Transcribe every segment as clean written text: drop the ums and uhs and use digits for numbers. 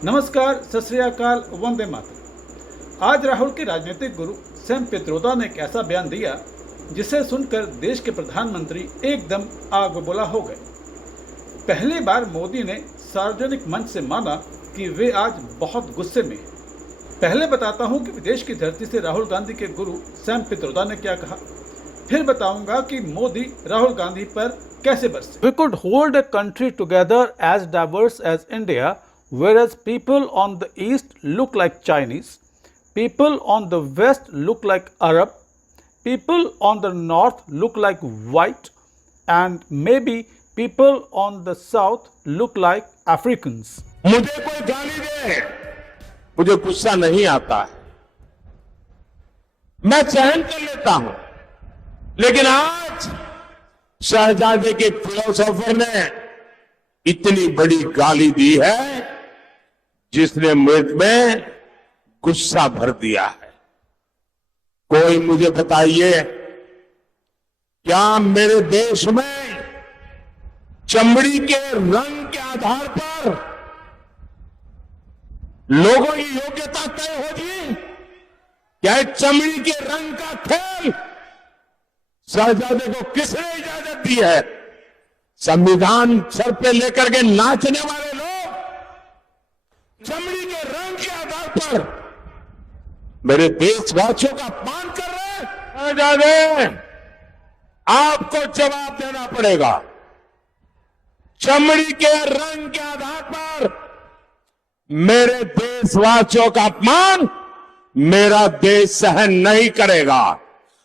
नमस्कार, सत श्री अकाल, वंदे मातरम। आज राहुल के राजनीतिक गुरु सैम पित्रोदा ने एक ऐसा बयान दिया जिसे सुनकर देश के प्रधानमंत्री एकदम आग बबूला हो गए। पहली बार मोदी ने सार्वजनिक मंच से माना कि वे आज बहुत गुस्से में हैं। पहले बताता हूं कि विदेश की धरती से राहुल गांधी के गुरु सैम पित्रोदा ने क्या कहा, फिर बताऊंगा कि मोदी राहुल गांधी पर कैसे बरसे। We could hold a country together as diverse as India, whereas people on the east look like Chinese, people on the west look like Arab, people on the north look like white, and maybe people on the south look like Africans. मुझे कोई गाली दे, मुझे गुस्सा नहीं आता है, मैं सहन कर लेता हूं। लेकिन आज शहजादे के फिलोसोफर ने इतनी बड़ी गाली दी है जिसने मुझ में गुस्सा भर दिया है। कोई मुझे बताइए, क्या मेरे देश में चमड़ी के रंग के आधार पर लोगों की योग्यता तय होगी? क्या चमड़ी के रंग का खेल शहजादे को किसने इजाजत दी है? संविधान सर पे लेकर के नाचने वाले लोग चमड़ी के रंग के आधार पर मेरे देशवासियों का अपमान कर रहे हैं। शहजादे, आपको जवाब देना पड़ेगा। चमड़ी के रंग के आधार पर मेरे देशवासियों का अपमान मेरा देश सहन नहीं करेगा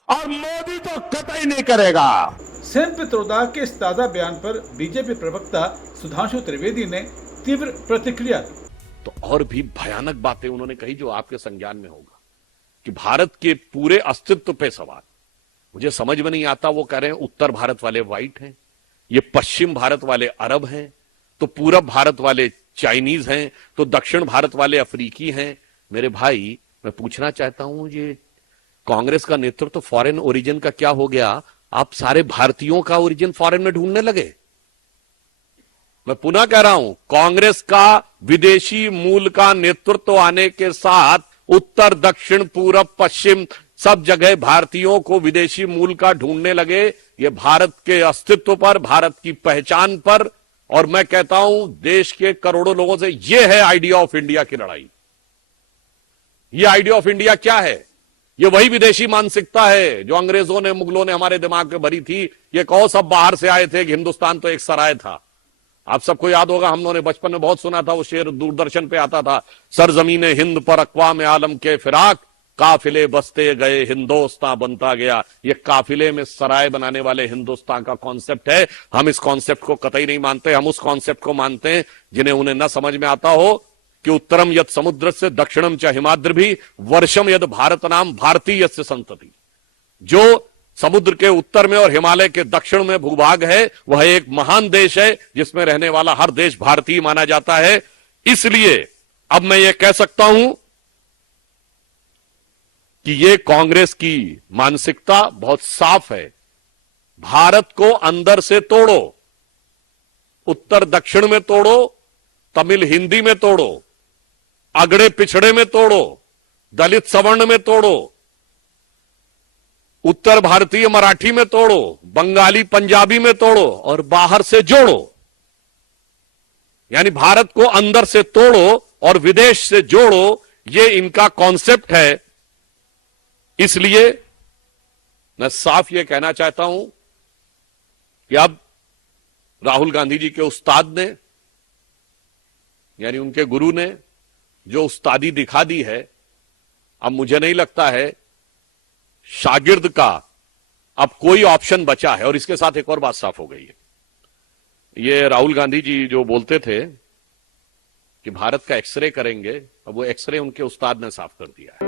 और मोदी तो कतई नहीं करेगा। सैम पित्रोदा के इस ताजा बयान पर बीजेपी प्रवक्ता सुधांशु त्रिवेदी ने तीव्र प्रतिक्रिया दी। तो और भी भयानक बातें उन्होंने कही जो आपके संज्ञान में होगा कि भारत के पूरे अस्तित्व पे सवाल। मुझे समझ में नहीं आता, वो कह रहे हैं उत्तर भारत वाले व्हाइट हैं, ये पश्चिम भारत वाले अरब हैं, तो पूरब भारत वाले चाइनीज हैं, तो दक्षिण भारत वाले अफ्रीकी हैं। मेरे भाई, मैं पूछना चाहता हूं, ये कांग्रेस का नेतृत्व तो फॉरेन ओरिजिन का क्या हो गया? आप सारे भारतीयों का ओरिजिन फॉरेन में ढूंढने लगे। मैं पुनः कह रहा हूं, कांग्रेस का विदेशी मूल का नेतृत्व आने के साथ उत्तर दक्षिण पूरब पश्चिम सब जगह भारतीयों को विदेशी मूल का ढूंढने लगे। ये भारत के अस्तित्व पर, भारत की पहचान पर, और मैं कहता हूं देश के करोड़ों लोगों से, यह है आइडिया ऑफ इंडिया की लड़ाई। यह आइडिया ऑफ इंडिया क्या है? ये वही विदेशी मानसिकता है जो अंग्रेजों ने, मुगलों ने हमारे दिमाग में भरी थी। ये कहो सब बाहर से आए थे कि हिंदुस्तान तो एक सराय था। आप सबको याद होगा, हम लोगों ने बचपन में बहुत सुना था, वो शेर दूरदर्शन पे आता था, सरजमीने हिंद पर अक़वाम आलम के फिराक, काफिले बसते गए हिंदुस्तान बनता गया। ये काफिले में सराय बनाने वाले हिंदुस्तान का कॉन्सेप्ट है। हम इस कॉन्सेप्ट को कतई नहीं मानते। हम उस कॉन्सेप्ट को मानते हैं जिन्हें उन्हें न समझ में आता हो कि उत्तरम यद समुद्र से दक्षिणम च हिमाद्र भी वर्षम यद भारत नाम भारतीय से संतति। जो समुद्र के उत्तर में और हिमालय के दक्षिण में भूभाग है, वह एक महान देश है जिसमें रहने वाला हर देश भारतीय माना जाता है। इसलिए अब मैं ये कह सकता हूं कि ये कांग्रेस की मानसिकता बहुत साफ है। भारत को अंदर से तोड़ो, उत्तर दक्षिण में तोड़ो, तमिल हिंदी में तोड़ो, अगड़े पिछड़े में तोड़ो, दलित सवर्ण में तोड़ो, उत्तर भारतीय मराठी में तोड़ो, बंगाली पंजाबी में तोड़ो और बाहर से जोड़ो। यानी भारत को अंदर से तोड़ो और विदेश से जोड़ो, ये इनका कॉन्सेप्ट है। इसलिए मैं साफ ये कहना चाहता हूं कि अब राहुल गांधी जी के उस्ताद ने, यानी उनके गुरु ने जो उस्तादी दिखा दी है, अब मुझे नहीं लगता है शागिर्द का अब कोई ऑप्शन बचा है। और इसके साथ एक और बात साफ हो गई है। ये राहुल गांधी जी जो बोलते थे कि भारत का एक्सरे करेंगे, अब वो एक्सरे उनके उस्ताद ने साफ कर दिया है।